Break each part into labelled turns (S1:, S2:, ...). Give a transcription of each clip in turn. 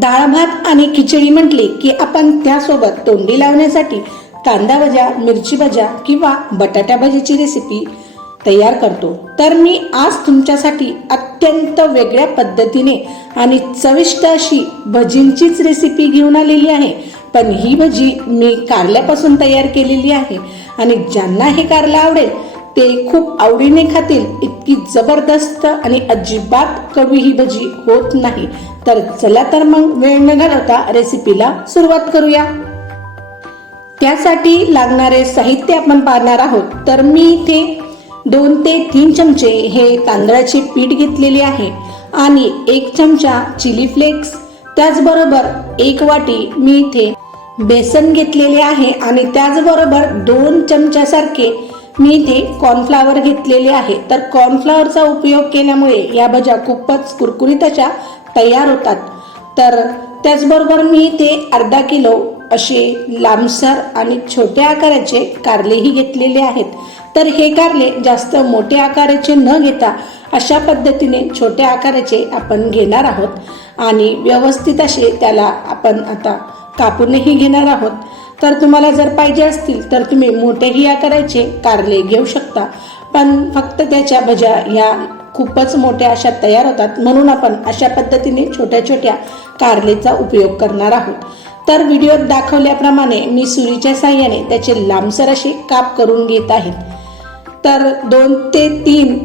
S1: डाळ भात आणि खिचडी म्हटली की आपण त्यासोबत तोंडी लावण्यासाठी कांदा भजा मिरची भजा किंवा बटाटा भजीची रेसिपी तयार करतो. तर मी आज तुमच्यासाठी अत्यंत वेगळ्या पद्धतीने आणि चविष्ट अशी भजींचीच रेसिपी घेऊन आलेली आहे. पण ही भजी मी कारल्यापासून तयार केलेली आहे आणि ज्यांना हे कारलं आवडेल ते खूप आवडीने खातील इतकी जबरदस्त आणि अजिबात कडू ही भजी होत नाही. तर चला तर मग वेळ न घालवता रेसिपीला सुरुवात करूया. त्यासाठी लागणारे साहित्य आपण पाहणार आहोत. तर मी इथे दोन ते तीन चमचे हे तांदळाचे पीठ घेतलेले आहे आणि एक चमचा चिली फ्लेक्स. त्याचबरोबर एक वाटी मी इथे बेसन घेतलेले आहे आणि त्याचबरोबर दोन चमच्यासारखे मी इथे कॉर्नफ्लावर घेतलेले आहे. तर कॉर्नफ्लावरचा उपयोग केल्यामुळे या भज्या खूपच कुरकुरीत अशा तयार होतात. तर त्याचबरोबर मी इथे अर्धा किलो असे लांबसर आणि छोट्या आकाराचे कारलेही घेतलेले आहेत. तर हे कारले जास्त मोठ्या आकाराचे न घेता अशा पद्धतीने छोट्या आकाराचे आपण घेणार आहोत. आणि व्यवस्थित असे त्याला आपण आता कापूनही घेणार आहोत. तर तुम्हाला जर पाहिजे असतील तर तुम्ही मोठेही आकाराचे कारले घेऊ शकता. पण फक्त त्याच्या भज्या ह्या खूपच मोठ्या अशा तयार होतात. म्हणून आपण अशा पद्धतीने छोट्या छोट्या कारलेचा उपयोग करणार आहोत. तर व्हिडिओत दाखवल्याप्रमाणे मी सुरीच्या साह्याने त्याचे लांबसर असे काप करून घेत आहेत तर दोन ते तीन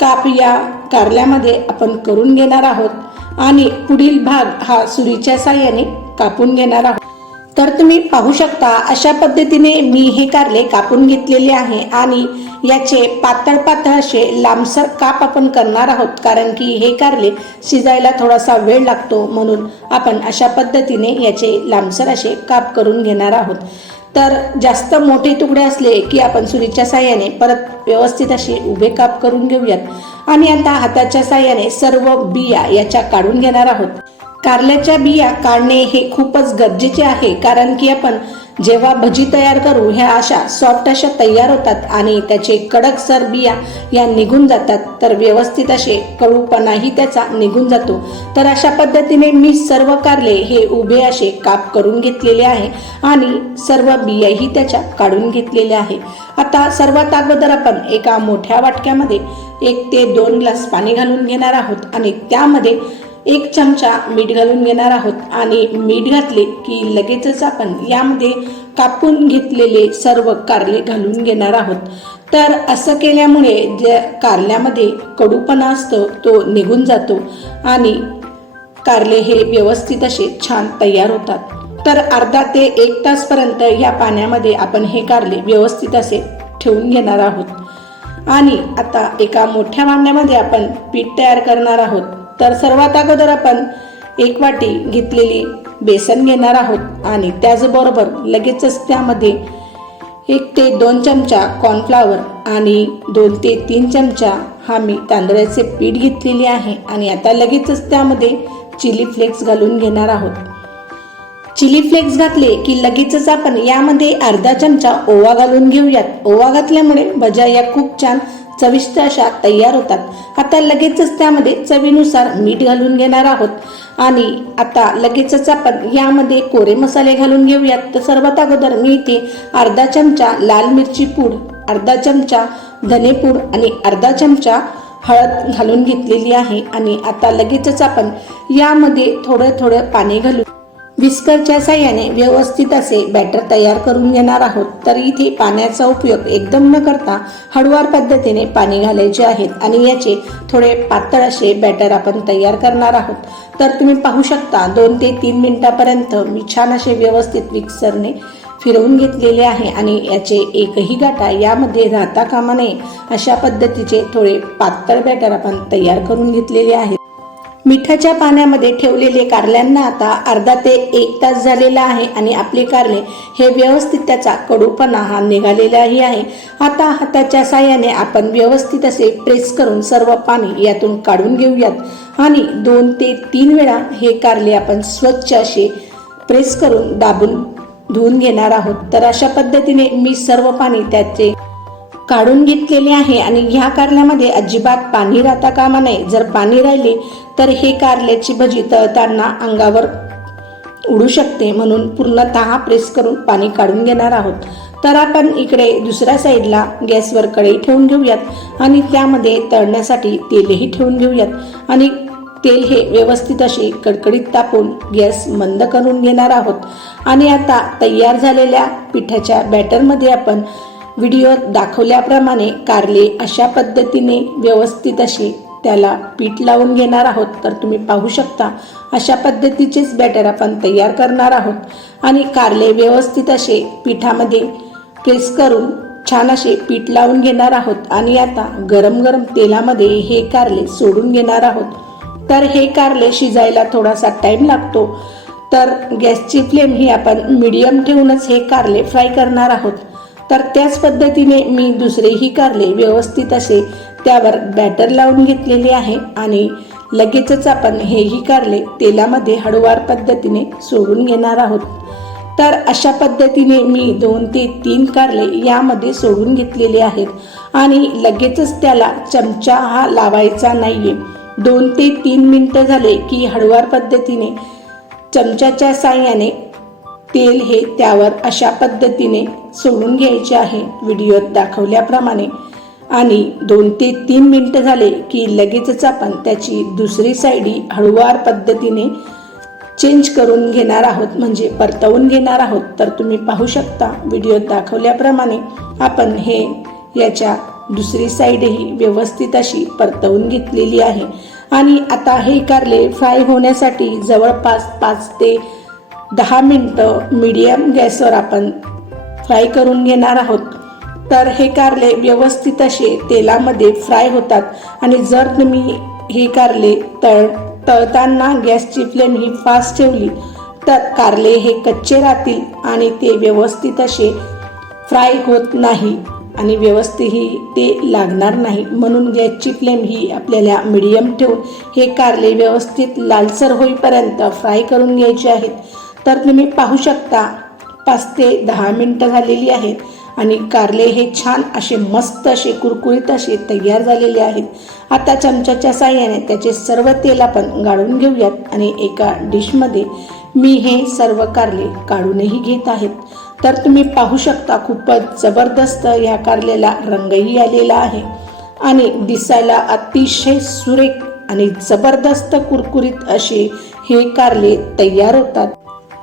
S1: काप या कारल्यामध्ये आपण करून घेणार आहोत. आणि पुढील भाग हा सुरीच्या साह्याने कापून घेणार आहोत. तर तुम्ही पाहू शकता अशा पद्धतीने मी हे कारले कापून घेतलेले आहे आणि याचे पातळ पातळ असे लांबसर काप आपण करणार आहोत कारण की हे कारले शिजायला थोडासा वेळ लागतो म्हणून आपण अशा पद्धतीने याचे लांबसर असे काप करून घेणार आहोत. तर जास्त मोठे तुकडे असले की आपण सुरीच्या साह्याने परत व्यवस्थित असे उभे काप करून घेऊयात. आणि आता हाताच्या साह्याने सर्व बिया याच्या काढून घेणार आहोत. कारल्याच्या बिया काढणे हे खूपच गरजेचे आहे कारण की आपण जेव्हा भजी तयार करू ह्या अशा सॉफ्ट अशा तयार होतात आणि त्याचे कडक सर बिया या निघून जातात. तर व्यवस्थित असे कडूपणाही त्याचा निघून जातो. तर अशा पद्धतीने मी सर्व कारले हे उभे असे काप करून घेतलेले आहे आणि सर्व बियाही त्याच्या काढून घेतलेल्या आहे. आता सर्वात अगोदर आपण एका मोठ्या वाटक्यामध्ये एक ते दोन ग्लास पाणी घालून घेणार आहोत आणि त्यामध्ये एक चमचा मीठ घालून घेणार आहोत आणि मीठ घातले की लगेचच आपण यामध्ये कापून घेतलेले सर्व कारले घालून घेणार आहोत. तर असं केल्यामुळे ज्या कारल्यामध्ये कडूपणा असतो तो निघून जातो आणि कारले हे व्यवस्थित असे छान तयार होतात. तर अर्धा ते एक तासपर्यंत या पाण्यामध्ये आपण हे कारले व्यवस्थित असे ठेवून घेणार आहोत. आणि आता एका मोठ्या भांड्यामध्ये आपण पीठ तयार करणार आहोत. तर सर्वात अगोदर आपण एक वाटी घेतलेली बेसन घेणार आहोत आणि त्याचबरोबर लगेचच त्यामध्ये एक ते दोन चमचा कॉर्नफ्लावर आणि दोन ते तीन चमचा हा मी तांदळाचे पीठ घेतलेले आहे. आणि आता लगेचच त्यामध्ये चिली फ्लेक्स घालून घेणार आहोत. चिली फ्लेक्स घातले की लगेचच आपण यामध्ये अर्धा चमचा ओवा घालून घेऊयात. ओवा घातल्यामुळे भजा या खूप छान चविष्ट अशा तयार होतात. आता लगेचच त्यामध्ये चवीनुसार मीठ घालून घेणार आहोत. आणि आता लगेचच आपण यामध्ये कोरे मसाले घालून घेऊयात. तर सर्वात अगोदर मी इथे अर्धा चमचा लाल मिरची पूड अर्धा चमचा धनेपूड आणि अर्धा चमचा हळद घालून घेतलेली आहे. आणि आता लगेचच आपण यामध्ये थोडं थोडं पाणी घालून विस्करच्या साह्याने व्यवस्थित असे बॅटर तयार करून घेणार आहोत. तर इथे पाण्याचा उपयोग एकदम न करता हळुवार पद्धतीने पाणी घालायचे आहेत आणि याचे थोडे पातळ असे बॅटर आपण तयार करणार आहोत. तर तुम्ही पाहू शकता दोन ते तीन मिनिटापर्यंत मी छान असे व्यवस्थित मिक्सरने फिरवून घेतलेले आहे आणि याचे एकही गाठा यामध्ये राहता कामा नये अशा पद्धतीचे थोडे पातळ बॅटर आपण तयार करून घेतलेले आहेत. मिठाच्या पाण्यामध्ये ठेवलेले कारल्यांना आता अर्धा ते एक तास झालेला आहे आणि आपले कारले हे व्यवस्थित त्याचा कडूपणा हा निघालेलाही आहे. आता हाताच्या साह्याने आपण व्यवस्थित असे प्रेस करून सर्व पाणी यातून काढून घेऊयात. आणि दोन ते तीन वेळा हे कारले आपण स्वच्छ असे प्रेस करून दाबून धुवून घेणार आहोत. तर अशा पद्धतीने मी सर्व पाणी त्याचे काढून घेतलेले आहे आणि ह्या कारल्यामध्ये अजिबात पाणी राहता कामा नये. जर पाणी राहिले तर हे कारल्याची भजी तळताना अंगावर उडू शकते म्हणून पूर्णतः प्रेस करून पाणी काढून घेणार आहोत. तर आपण इकडे दुसऱ्या साईडला गॅसवर कढई ठेवून घेऊयात आणि त्यामध्ये तळण्यासाठी तेलही ठेवून घेऊयात. आणि तेल हे व्यवस्थित असे कडकडीत तापून गॅस मंद करून घेणार आहोत. आणि आता तयार झालेल्या पिठाच्या बॅटरमध्ये आपण व्हिडिओत दाखवल्याप्रमाणे कारले अशा पद्धतीने व्यवस्थित अशी त्याला पीठ लावून घेणार आहोत. तर तुम्ही पाहू शकता अशा पद्धतीचेच बॅटर आपण तयार करणार आहोत. आणि कारले व्यवस्थित असे पिठामध्ये प्रेस करून छान असे पीठ लावून घेणार आहोत. आणि आता गरम गरम तेलामध्ये हे कारले सोडून घेणार आहोत. तर हे कारले शिजायला थोडासा टाईम लागतो. तर गॅसची फ्लेम ही आपण मीडियम ठेवूनच हे कारले फ्राय करणार आहोत. तर त्याच पद्धतीने मी दुसरेही कारले व्यवस्थित असे त्यावर बॅटर लावून घेतलेले आहे आणि लगेचच आपण हेही कारले तेलामध्ये हळूवार पद्धतीने सोडून घेणार आहोत. तर अशा पद्धतीने मी दोन ते तीन कारले यामध्ये सोडून घेतलेले आहेत आणि लगेचच त्याला चमचा हा लावायचा नाहीये. दोन ते तीन मिनटं झाले की हळूवार पद्धतीने चमच्याच्या साह्याने तेल हे त्यावर अशा पद्धतीने सोडून घ्यायचे आहे. व्हिडिओत दाखवल्याप्रमाणे. आणि दोन ते तीन मिनटं झाले की लगेचच आपण त्याची दुसरी साईडी हळूवार पद्धतीने चेंज करून घेणार आहोत. म्हणजे परतवून घेणार आहोत. तर तुम्ही पाहू शकता व्हिडिओत दाखवल्याप्रमाणे आपण हे याच्या दुसरी साईडही व्यवस्थित अशी परतवून घेतलेली आहे. आणि आता हे कारले फ्राय होण्यासाठी जवळपास पाच ते दहा मिनटं मीडियम गॅसवर आपण फ्राय करून घेणार आहोत. तर हे कारले व्यवस्थित असे तेलामध्ये फ्राय होतात. आणि जर तुम्ही हे कारले तळ तळताना गॅसची फ्लेम ही फास्ट ठेवली तर कारले हे कच्चे राहतील आणि ते व्यवस्थित असे फ्राय होत नाही आणि व्यवस्थितही ते लागणार नाही. म्हणून गॅसची फ्लेम ही आपल्याला मिडियम ठेवून हे कारले व्यवस्थित लालसर होईपर्यंत फ्राय करून घ्यायचे आहेत. तर तुम्ही पाहू शकता पाच ते दहा मिनटं झालेली आहेत. आणि कारले हे छान असे मस्त असे कुरकुरीत असे तयार झालेले आहेत. आता चमच्याच्या साह्याने त्याचे सर्व तेल आपण गाळून घेऊयात आणि एका डिशमध्ये मी हे सर्व कारले काढूनही घेत आहेत. तर तुम्ही पाहू शकता खूपच जबरदस्त या कारलेला रंगही आलेला आहे. आणि दिसायला अतिशय सुरेख आणि जबरदस्त कुरकुरीत असे हे कारले तयार होतात.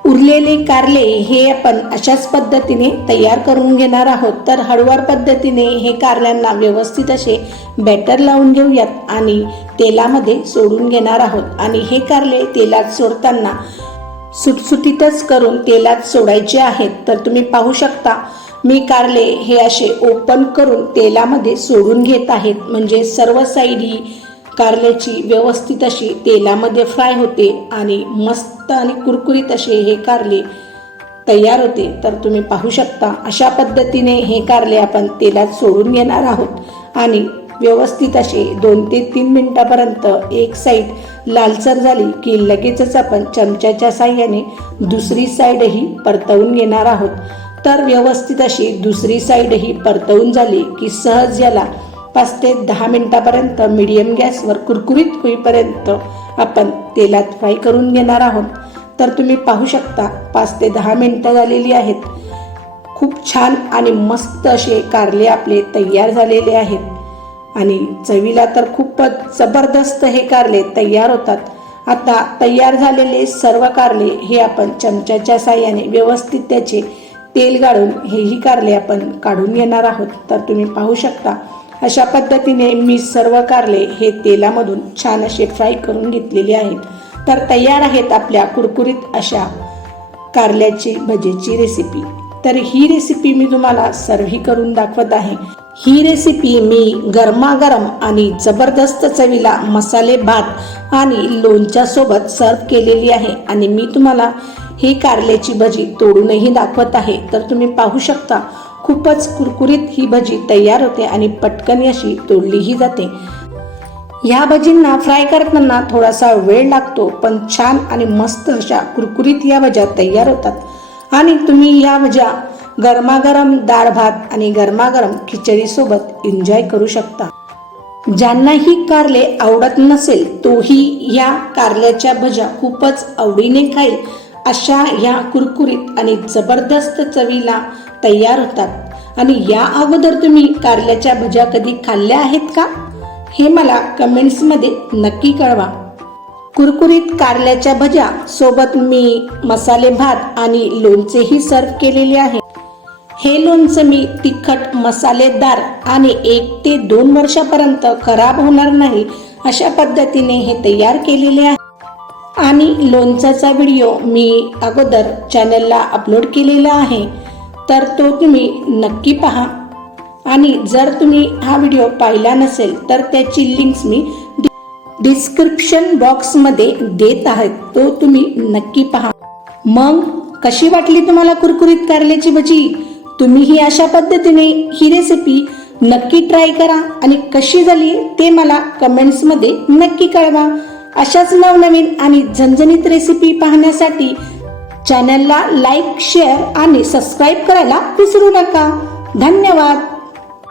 S1: उरलेले कारले हे आपण अशाच पद्धतीने तयार करून घेणार आहोत. तर हळूवार पद्धतीने हे कारल्यांना व्यवस्थित असे बॅटर लावून घेऊयात आणि तेलामध्ये सोडून घेणार आहोत. आणि हे कारले तेलात सोडताना सुटसुटीतच करून तेलात सोडायचे आहेत. तर तुम्ही पाहू शकता मी कारले हे असे ओपन करून तेलामध्ये सोडून घेत आहेत. म्हणजे सर्व साईड ही कारल्याची व्यवस्थित अशी तेलामध्ये फ्राय होते आणि मस्त आणि कुरकुरीत असे हे कारले तयार होते. तर तुम्ही पाहू शकता अशा पद्धतीने हे कारले आपण तेलात सोडून घेणार आहोत. आणि व्यवस्थित असे दोन ते तीन मिनटापर्यंत एक साईड लालसर झाली की लगेचच आपण चमच्याच्या साह्याने दुसरी साईडही परतवून घेणार आहोत. तर व्यवस्थित अशी दुसरी साईडही परतवून झाली की सहज याला पाच ते दहा मिनिटापर्यंत मिडियम गॅसवर कुरकुरीत होईपर्यंत आपण तेलात फ्राय करून घेणार आहोत. तर तुम्ही पाहू शकता पाच ते दहा मिनटं झालेली आहेत. खूप छान आणि मस्त असे कारले आपले तयार झालेले आहेत. आणि चवीला तर खूपच जबरदस्त हे कारले तयार होतात. आता तयार झालेले सर्व कारले हे आपण चमच्याच्या साह्याने व्यवस्थित त्याचे तेल गाळून हेही कारले आपण काढून घेणार आहोत. तर तुम्ही पाहू शकता अशा पद्धतीने मी सर्व कारले हे तेलामधून छान असे फ्राय करून घेतलेले आहेत. तर तयार आहेत आपल्या कुरकुरीत अशा कारल्याची भजेची रेसिपी तर ही रेसिपी मी तुम्हाला सर्वही करून दाखवत आहे. ही रेसिपी मी गरमागरम आणि जबरदस्त चवीला मसाले भात आणि लोणच्या सोबत सर्व केलेली आहे आणि मी तुम्हाला ही कारल्याची भजी तोडूनही दाखवत आहे. तर तुम्ही पाहू शकता खूपच कुरकुरीत ही भजी तयार होते आणि पटकन अशी तोडलीही जाते. ह्या भजींना फ्राय करताना थोडासा वेळ लागतो पण छान आणि मस्त अशा कुरकुरीत या भज्या तयार होतात. आणि तुम्ही या भज्या गरमागरम डाळ भात आणि गरमागरम खिचडीसोबत एन्जॉय करू शकता. ज्यांनाही कारले आवडत नसेल तोही या कारल्याच्या भज्या खूपच आवडीने खाईल. अशा ह्या कुरकुरीत आणि जबरदस्त चवीला तयार होतात. आणि या अगोदर तुम्ही कारल्याच्या भज्या कधी खाल्ल्या आहेत का? हे मला कमेंट्समध्ये नक्की कळवा. कुरकुरीत कारल्याच्या भज्या सोबत मी मसाले भात आणि लोणचेही सर्व केलेले आहे. हे लोणचं मी तिखट मसालेदार आणि एक ते दोन वर्षापर्यंत खराब होणार नाही अशा पद्धतीने हे तयार केलेले आहे. आणि लोणचाचा व्हिडिओ मी अगोदर चॅनलला अपलोड केलेला आहे तर तो तुम्ही नक्की पहा. आणि जर तुम्ही हा व्हिडिओ पाहिला नसेल तर त्याची लिंक्स मी डिस्क्रिप्शन बॉक्समध्ये देत आहेत तो तुम्ही नक्की पहा. मग कशी वाटली तुम्हाला कुरकुरीत कारल्याची भजी? तुम्हीही अशा पद्धतीने ही रेसिपी नक्की ट्राय करा आणि कशी झाली ते मला कमेंट्समध्ये नक्की कळवा. अशाच नवनवीन आणि झणझणीत रेसिपी पाहण्यासाठी चॅनलला लाईक शेअर आणि सबस्क्राईब करायला विसरू नका. धन्यवाद.